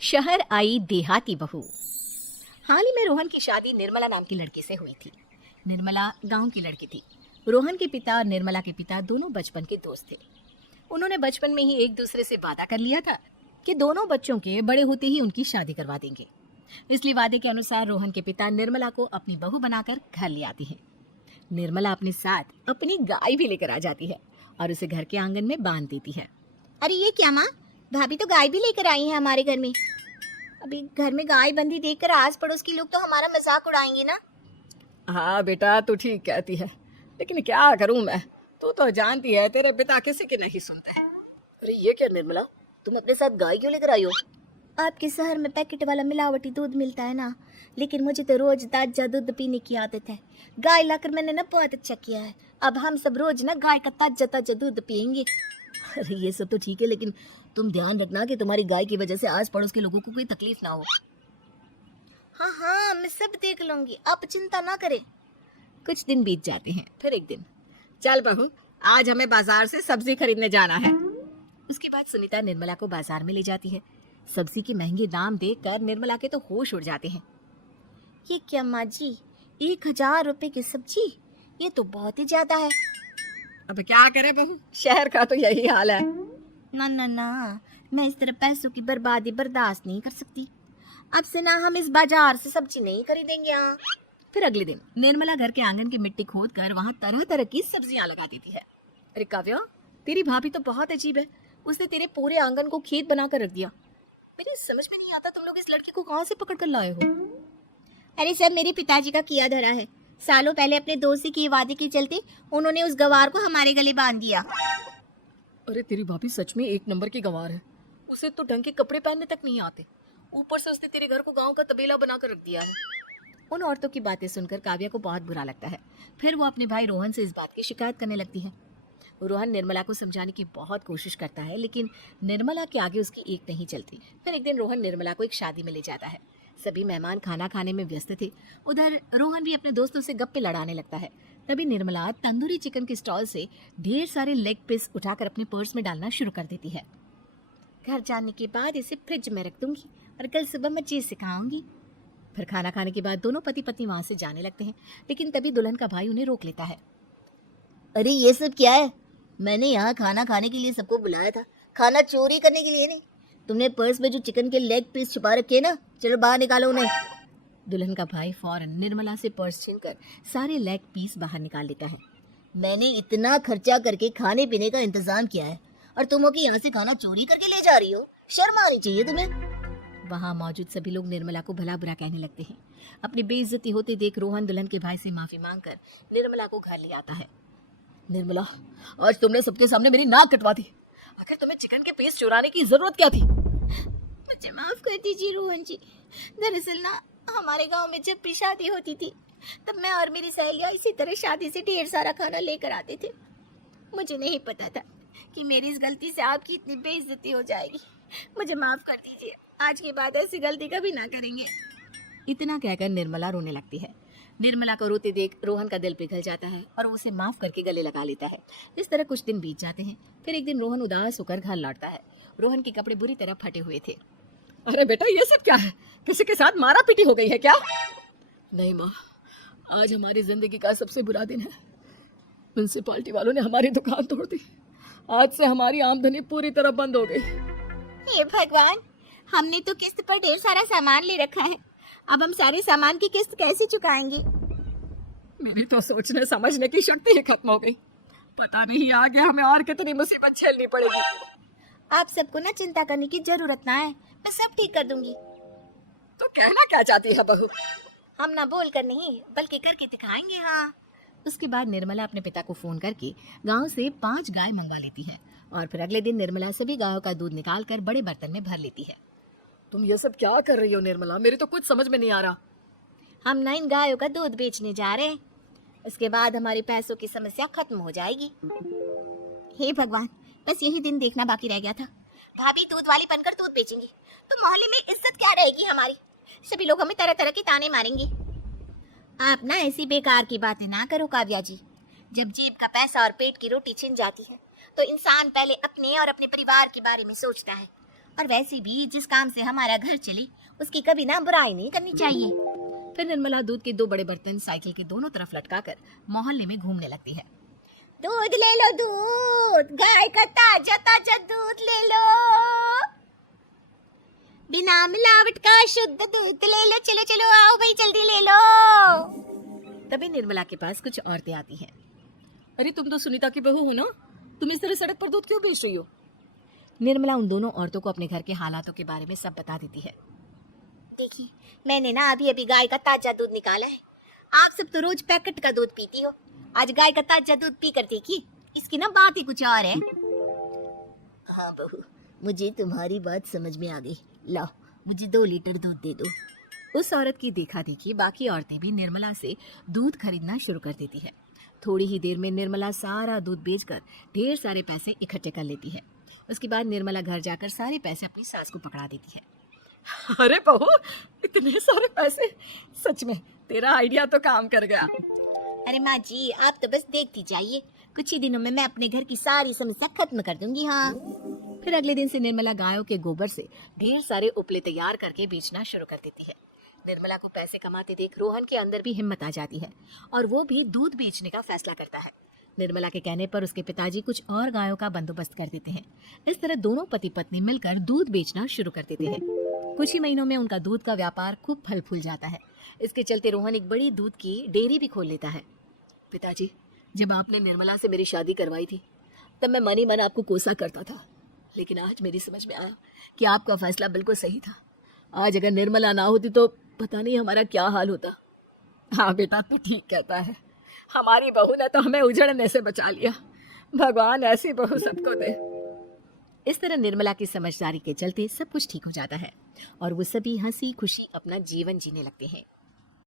शहर आई देहाती बहू। हाल ही में रोहन की शादी निर्मला नाम की लड़की से हुई थी। निर्मला गांव की लड़की थी। रोहन के पिता और निर्मला के पिता दोनों बचपन के दोस्त थे। उन्होंने बचपन में ही एक दूसरे से वादा कर लिया था कि दोनों बच्चों के बड़े होते ही उनकी शादी करवा देंगे। इसलिए वादे के अनुसार रोहन के पिता निर्मला को अपनी बहू बनाकर घर ले आते हैं। निर्मला अपने साथ अपनी गाय भी लेकर आ जाती है और उसे घर के आंगन में बांध देती है। अरे ये क्या माँ, भाभी तो गाय भी लेकर आई है हमारे घर में। अभी घर में गाय बंधी देखकर आस पड़ोस के लोग तो हमारा मजाक उड़ाएंगे ना। हाँ बेटा, तू ठीक कहती है, लेकिन क्या करूं मैं। तू तो जानती है तेरे पिता किसी की नहीं सुनते। अरे ये क्या निर्मला, तुम अपने साथ गाय क्यों लेकर आई हो? आपके शहर में पैकेट वाला मिलावटी दूध मिलता है ना, लेकिन मुझे तो रोज ताजा दूध पीने की आदत है। गाय लाकर मैंने ना बहुत अच्छा किया है। अब हम सब रोज ना गाय का ताजा ताजा दूध पियेंगे। अरे ये सब तो ठीक है, लेकिन तुम ध्यान रखना कि तुम्हारी गाय की वजह से आस पड़ोस के लोगों को कोई तकलीफ ना हो। हाँ हाँ, मैं सब देख लूंगी, आप चिंता ना करें। कुछ दिन बीत जाते हैं। फिर एक दिन, चल बहू, आज हमें बाजार से सब्जी खरीदने जाना है। उसके बाद सुनीता निर्मला को बाजार में ले जाती है। सब्जी के महंगे दाम देखकर निर्मला के तो होश उड़ जाते हैं। ये क्या माँ जी, 1000 रुपए की सब्जी, ये तो बहुत ही ज्यादा है। अब क्या करे बहू, शहर का तो यही हाल है। ना ना ना, मैं इस तरह पैसों की बर्बादी बर्दाश्त नहीं कर सकती। अब से ना हम इस बाजार से सब्जी नहीं खरीदेंगे। यहाँ फिर अगले दिन निर्मला घर के आंगन की मिट्टी खोद कर वहाँ तरह तरह की सब्जियां लगा देती है। अरे काव्या, तेरी भाभी तो बहुत अजीब है। उसने तेरे पूरे आंगन को खेत बना कर रख दिया। मेरी समझ में नहीं आता, तुम लोग इस लड़की को कहाँ से पकड़ कर लाए हो। अरे सब मेरे पिताजी का किया धरा है। सालों पहले अपने दोस्त से किए वादे के चलते उन्होंने उस गवार को हमारे गले बांध दिया। अरे तेरी भाभी सच में एक नंबर की गंवार है। उसे तो ढंग के कपड़े पहनने तक नहीं आते, ऊपर से उसने तेरे घर को गांव का तबेला बनाकर रख दिया है। उन औरतों की बातें सुनकर काव्या को बहुत बुरा लगता है। फिर वो अपने भाई रोहन से इस बात की शिकायत करने लगती है। रोहन निर्मला को समझाने की बहुत कोशिश करता है, लेकिन निर्मला के आगे उसकी एक नहीं चलती। फिर एक दिन रोहन निर्मला को एक शादी में ले जाता है। सभी मेहमान खाना खाने में व्यस्त थे। उधर रोहन भी अपने दोस्तों से गप्पे लड़ाने लगता है। तभी निर्मला तंदूरी चिकन के स्टॉल से ढेर सारे लेग पीस उठाकर अपने पर्स में डालना शुरू कर देती है। घर जाने के बाद इसे फ्रिज में रख दूंगी और कल सुबह मैं चीज सिखाऊंगी। फिर खाना खाने के बाद दोनों पति पत्नी वहां से जाने लगते हैं, लेकिन तभी दुल्हन का भाई उन्हें रोक लेता है। अरे ये सब क्या है? मैंने यहाँ खाना खाने के लिए सबको बुलाया था, खाना चोरी करने के लिए नहीं। तुमने पर्स में जो चिकन के लेग पीस छुपा रखे ना, चलो बाहर निकालो उन्हें। दुल्हन का भाई फौरन निर्मला से पर्स छीनकर सारे लेग पीस बाहर निकाल लेता है। मैंने इतना खर्चा करके खाने पीने का इंतजाम किया है और तुम हो कि यहाँ से खाना चोरी करके ले जा रही हो? शर्म आनी चाहिए तुम्हें। वहाँ मौजूद सभी लोग निर्मला को भला बुरा कहने लगते हैं। अपनी बेइज्जती होते देख रोहन दुल्हन के भाई से माफी मांगकर निर्मला को घर ले आता है। निर्मला, आज तुमने सबके सामने मेरी नाक कटवा दी। आखिर तुम्हें चिकन के पीस चुराने की जरूरत क्या थी? मुझे माफ कर दीजिए रोहन जी। दरअसल ना, हमारे गांव में जब भी शादी होती थी तब मैं और मेरी सहेलियां इसी तरह शादी से ढेर सारा खाना लेकर आते थे। मुझे नहीं पता था कि मेरी इस गलती से आपकी इतनी बेइज्जती हो जाएगी। मुझे माफ कर दीजिए, आज के बाद ऐसी गलती कभी ना करेंगे। इतना कहकर निर्मला रोने लगती है। निर्मला को रोते देख रोहन का दिल पिघल जाता है और उसे माफ करके गले लगा लेता है। इस तरह कुछ दिन बीत जाते हैं। फिर एक दिन रोहन उदास होकर घर लौटता है। रोहन के कपड़े बुरी तरह फटे हुए थे। अरे बेटा, ये सब क्या है? किसी के साथ मारा पीटी हो गई है क्या? नहीं माँ, आज हमारी जिंदगी का सबसे बुरा दिन है। म्युनिसिपालिटी वालों ने हमारी दुकान तोड़ दी। आज से हमारी आमदनी पूरी तरह बंद हो गई। हे भगवान, हमने तो किस्त पर ढेर सारा सामान ले रखा है। अब हम सारे सामान की किस्त कैसे चुकाएंगे? मेरी तो सोचने समझने की शक्ति ही खत्म हो गई। पता नहीं आगे हमें और कितनी मुसीबत झेलनी पड़ेगी। आप सबको ना चिंता करने की जरूरत ना है, मैं सब ठीक कर दूंगी। तो कहना क्या चाहती है बहू? हम ना बोल कर नहीं बल्कि करके दिखाएंगे। हाँ। उसके बाद निर्मला अपने पिता को फोन करके गांव से 5 गाय मंगवा लेती है और फिर अगले दिन निर्मला सभी गायों का दूध निकालकर बड़े बर्तन में भर लेती है। तुम ये सब क्या कर रही हो निर्मला? मेरी तो कुछ समझ में नहीं आ रहा। हम ना इन गायों का दूध बेचने जा रहे हैं। इसके बाद हमारे पैसों की समस्या खत्म हो जाएगी। हे भगवान, बस यही दिन देखना बाकी रह गया था। भाभी दूध वाली बनकर दूध बेचेंगी तो मोहल्ले में इज्जत क्या रहेगी हमारी? सभी लोग हमें तरह तरह के ताने मारेंगे। आप ना ऐसी बेकार की बातें ना करो काव्या जी। जब जेब का पैसा और पेट की रोटी छिन जाती है तो इंसान पहले अपने और अपने परिवार के बारे में सोचता है। और वैसे भी जिस काम से हमारा घर चले उसकी कभी ना बुराई नहीं करनी चाहिए। फिर निर्मला दूध के 2 बड़े बर्तन साइकिल के दोनों तरफ लटकाकर मोहल्ले में घूमने लगती है। दूध ले लो, दूध, गाय का ताजा ताजा दूध ले लो, बिना मिलावट का शुद्ध दूध ले लो, चलो चलो आओ भाई जल्दी ले लो। तभी निर्मला के पास कुछ औरतें आती हैं। अरे तुम तो सुनीता की बहू हो ना, तुम इस तरह सड़क पर दूध क्यों बेच रही हो? निर्मला उन दोनों औरतों को अपने घर के हालातों के बारे में सब बता देती है। देखिए, मैंने ना अभी अभी गाय का ताजा दूध निकाला है। आप सब तो रोज पैकेट का दूध पीती हो, आज गाय का ताजा दूध पी कर देखिए, इसकी ना बात ही कुछ और है। हाँ बहू, मुझे तुम्हारी बात समझ में आ गई। लाओ, मुझे 2 लीटर दूध दे दो। उस औरत की देखा देखी बाकी औरतें भी निर्मला से दूध खरीदना शुरू कर देती है। थोड़ी ही देर में निर्मला सारा दूध बेचकर ढेर सारे पैसे इकट्ठे कर लेती है। उसके बाद निर्मला घर जाकर सारे पैसे अपनी सास को पकड़ा देती है। अरे बहू, इतने सारे पैसे! सच में तेरा आइडिया तो काम कर गया। अरे माँ जी, आप तो बस देखती जाइए, कुछ ही दिनों में मैं अपने घर की सारी समस्या खत्म कर दूंगी। हाँ। फिर अगले दिन से निर्मला गायों के गोबर से ढेर सारे उपले तैयार करके बेचना शुरू कर देती है। निर्मला को पैसे कमाते देख रोहन के अंदर भी हिम्मत आ जाती है और वो भी दूध बेचने का फैसला करता है। निर्मला के कहने पर उसके पिताजी कुछ और गायों का बंदोबस्त कर देते हैं। इस तरह दोनों पति पत्नी मिलकर दूध बेचना शुरू कर देते हैं। कुछ ही महीनों में उनका दूध का व्यापार खूब फल फूल जाता है। इसके चलते रोहन एक बड़ी दूध की डेयरी भी खोल लेता है। पिताजी, जब आपने निर्मला से मेरी शादी करवाई थी तब मैं मन ही मन आपको कोसा करता था, लेकिन आज मेरी समझ में आया कि आपका फैसला बिल्कुल सही था। आज अगर निर्मला ना होती तो पता नहीं हमारा क्या हाल होता। हाँ बेटा, तू ठीक कहता है, हमारी बहू ने तो हमें उजड़ने से बचा लिया। भगवान ऐसी बहू सबको दे। इस तरह निर्मला की समझदारी के चलते सब कुछ ठीक हो जाता है और वो सभी हंसी खुशी अपना जीवन जीने लगते हैं।